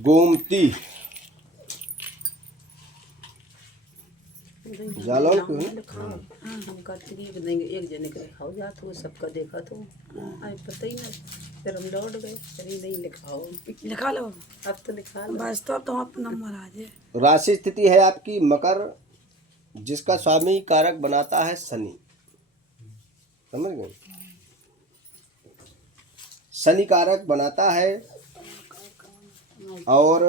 गोमती जालौन क्यों हम करती देंगे एक जने के लिखाओ जात हो सबका देखा तो आई पता ही नहीं फिर हम लौट गए फिर ही नहीं लिखाओ लिखा लो अब तो लिखा लो बस तो अपना नंबर आ जाए। राशि स्थिति है आपकी मकर, जिसका स्वामी कारक बनाता है शनि। समझ गए? शनि कारक बनाता है और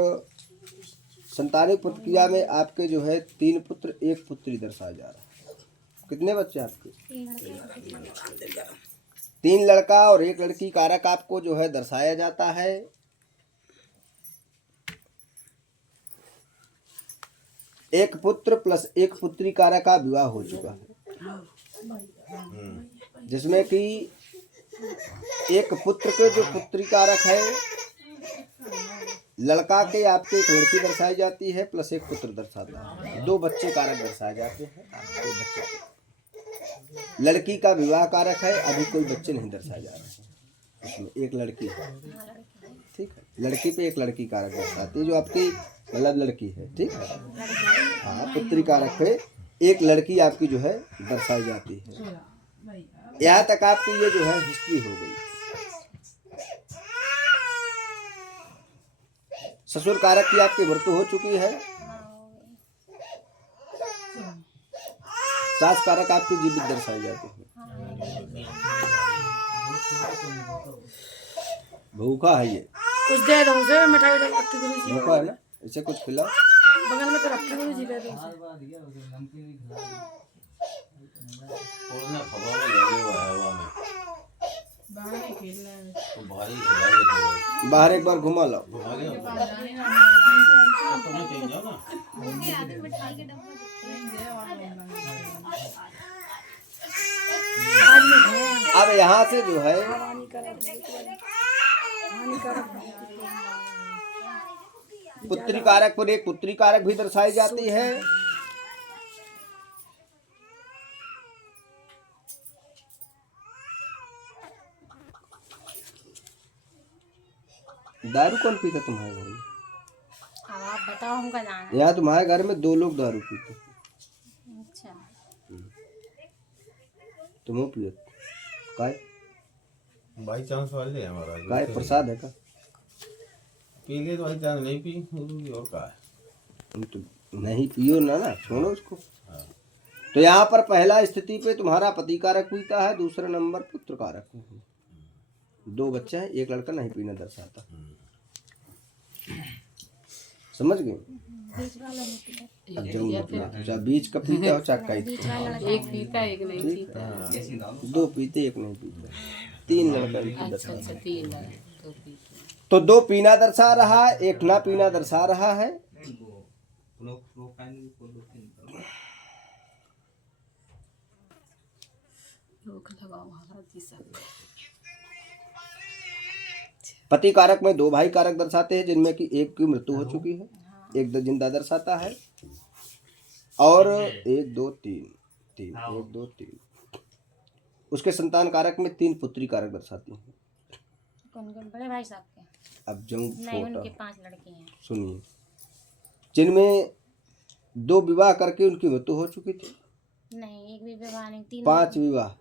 संतानिक प्रक्रिया में आपके जो है 3 पुत्र 1 पुत्री दर्शाया जा रहा है। कितने बच्चे आपके? 3 लड़का और 1 लड़की कारक आपको जो है दर्शाया जाता है। एक पुत्र प्लस 1 पुत्री कारक का विवाह हो चुका है, जिसमें कि एक पुत्र के जो पुत्री कारक है, लड़का के आपके 1 लड़की दर्शाई जाती है प्लस 1 पुत्र दर्शाता है। 2 बच्चे कारक दर्शाए जाते हैं आपके बच्चे। लड़की का विवाह कारक है, अभी कोई बच्चे नहीं दर्शाए जा रहे हैं, उसमें 1 लड़की है। ठीक है, लड़की पे 1 लड़की कारक दर्शाती है जो आपकी मतलब लड़की है। ठीक है, हाँ, पुत्री कारक पे 1 लड़की आपकी जो है दर्शाई जाती है। यहाँ तक आपकी ये जो है हिस्ट्री हो गई। ससुर कारक की आपकी मृत्यु हो चुकी है। सास कारक आपकी जीवित दर्शाई जाती है। भूखा है ये, कुछ दे दो उसे, मिठाई दे रखी गुरु जी। भूखा है ना, इसे कुछ खिलाओ। बगल में तो रखी गुरु जी, दे दो उसे। बाहर एक बार घुमा लो। अब यहाँ से जो है पुत्री कारक पर 1 पुत्री कारक भी दर्शाई जाती है। दारू कौन पीता तुम्हारे घर में? अब आप बताओ, हमका जाना। यहाँ तुम्हारे घर में 2 लोग दारू पीते। अच्छा, तुम पियो काय? बाई चांस वाले है हमारा काय प्रसाद है का? पी ले तो भाई चांस नहीं पी और का है। तुम तो नहीं पियो ना, छोड़ो उसको। तो यहाँ पर पहला स्थिति पे तुम्हारा पति कारक पीता है, दूसरा नंबर पुत्र कारक। 2 बच्चे हैं, 1 लड़का नहीं पीना दर्शाता। समझ गए? अब जाऊँ चाहे बीच का पीता हो चाहे कई, एक पीता एक नहीं पीता। 2 पीते 1 नहीं पीता, 3 लड़का इनको अच्छा दर्शाता है। 3 तो पीते। तो 2 पीना दर्शा रहा है, 1 ना पीना दर्शा रहा है। रोक लगाओ महाराज जी सब। पति कारक में 2 भाई कारक दर्शाते हैं, जिनमें कि 1 की मृत्यु हो चुकी है, 1 जिंदा दर्शाता है, और 1 2 3 1 2 3। उसके संतान कारक में 3 पुत्री कारक दर्शाती हैं। कौन कौन? बड़े भाई साहब के? अब जंग नहीं, उनके छोटा 5 लड़के हैं। सुनिए, जिनमें 2 विवाह करके उनकी मृत्यु हो चुकी थी। नहीं, एक भी विवाह नहीं, 3। 5 विवाह।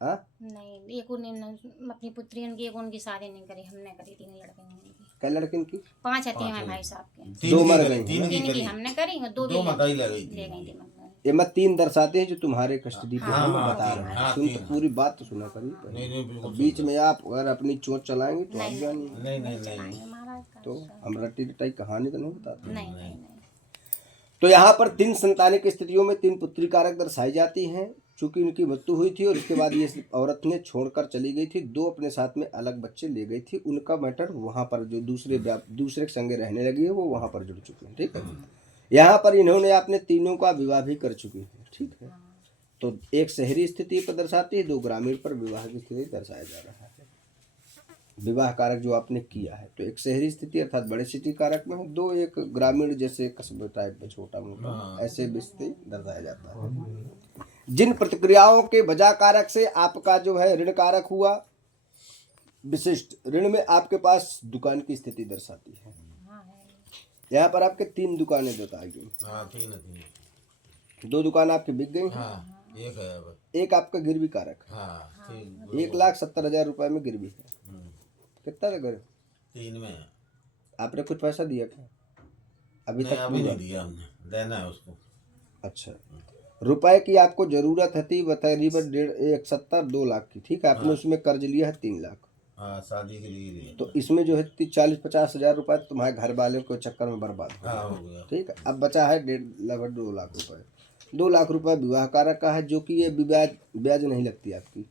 हाँ, नहीं, एक उन्होंने अपनी पुत्री उनकी, एक उनकी शादी नहीं करी, हमने करी। 3 लड़के हैं उनकी। क्या लड़किन की? 5 है, 3 भाई साहब के। 2 मर गई। 3 की हमने करी और 2 भी मताई ले ले गई गई थी। ये मैं 3 दर्शाते हैं जो तुम्हारे कस्टडी पे हाँ, हम हाँ, बता रहे हैं। हाँ, सुन तो 3 पूरी बात तो सुना करिए नहीं पहले। नहीं बिल्कुल बीच में आप अगर अपनी चोट चलाएंगे तो आप जानिए। नहीं नहीं नहीं महाराज का तो हम रट्टी रटाई कहानी तो नहीं बताते। नहीं नहीं नहीं। तो यहाँ पर 3 संतानिक स्थितियों में 3 पुत्री कारक दर्शाई जाती हैं। चूंकि उनकी मृत्यु हुई थी और उसके बाद ये औरत ने छोड़कर चली गई थी, 2 अपने साथ में अलग बच्चे ले गई थी। उनका मैटर वहाँ पर जो दूसरे के संगे रहने लगी है वो वहाँ पर जुड़ चुके हैं। ठीक है, यहाँ पर इन्होंने अपने तीनों का विवाह भी कर चुकी है। ठीक है, तो 1 शहरी स्थिति पर दर्शाती है, 2 ग्रामीण पर विवाह की स्थिति दर्शाया जा रहा है। विवाह कारक जो आपने किया है, तो 1 शहरी स्थिति अर्थात बड़े सिटी कारक में है, 2 एक ग्रामीण जैसे कस्बे टाइप में छोटा मोटा ऐसे भी स्थिति दर्शाया जाता है। जिन प्रतिक्रियाओं के वजह कारक से आपका जो है ऋण कारक हुआ, विशिष्ट ऋण में आपके पास दुकान की स्थिति दर्शाती है। यहाँ पर आपके 3 दुकानें बताई गई। हाँ 3 2 दुकान आपकी बिक गई हैं। हाँ एक है अब। एक आपका गिरवी कारक है। हाँ ठीक। 1,70,000 रुपए में गिरवी है। कितना लगा? 3 में है। आपने कुछ पैसा दिया क्या अभी नहीं तक? अभी नहीं दिया हमने, देना है उसको। अच्छा, रुपए की आपको जरूरत थी तकरीबन 1.70-2 लाख की, ठीक है। आपने उसमें कर्ज लिया है 3 लाख। हाँ शादी के लिए लिया। तो इसमें जो है 40-50 हजार रुपए तुम्हारे घर वाले के चक्कर में बर्बाद हो हाँ गए, हो गया। ठीक है। अब बचा है लगभग 2 लाख रुपए। 2 लाख रुपए विवाह कारक का है, जो कि ये ब्याज नहीं लगती आपकी।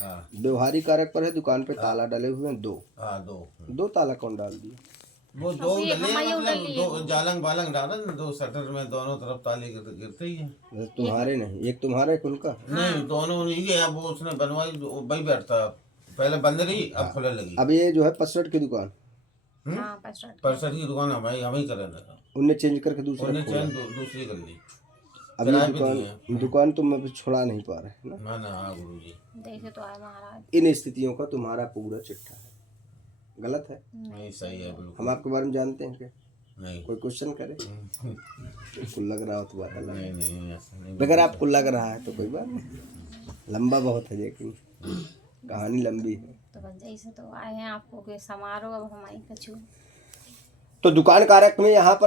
हाँ व्यवहारिक कारक पर है, दुकान पे ताला डले हुए हैं 2। हाँ 2 ताला कौन डाल दिया? वो 2 डले, मतलब 2 जालंग बालंग डाला ना, 2 शटर में दोनों तरफ ताले गिरते ही हैं। तुम्हारे नहीं, एक तुम्हारा एक उनका। नहीं दोनों नहीं गए, अब वो उसने बनवाई, वही बैठता पहले बंद रही, अब खुले लगी। अब ये जो है 65 की दुकान, हाँ 65 65 की दुकान हम ही करें ना, उनने चेंज करके दूसरा उन्हें खोला। चैन दूसरी कर ली। अब ये किराए पे दिए हैं। दुकान तुम अभी छुड़ा नहीं पा रहे ना। ना ना हाँ गुरु जी। देखे तो आए महाराज। इन स्थितियों का तुम्हारा पूरा चिट्ठा है, गलत है। नहीं सही है बिल्कुल। हम आपके बारे में जानते हैं क्या? नहीं कोई क्वेश्चन करे? कुल लग रहा हो तो बात अलग है। नहीं ऐसा नहीं। अगर आपको लग रहा है तो कोई बात नहीं, लंबा बहुत है, लेकिन कहानी लंबी है। तो बस जैसे तो आए हैं आपको के समारोह, अब हमारी कछु तो दुकान कारक में यहाँ पर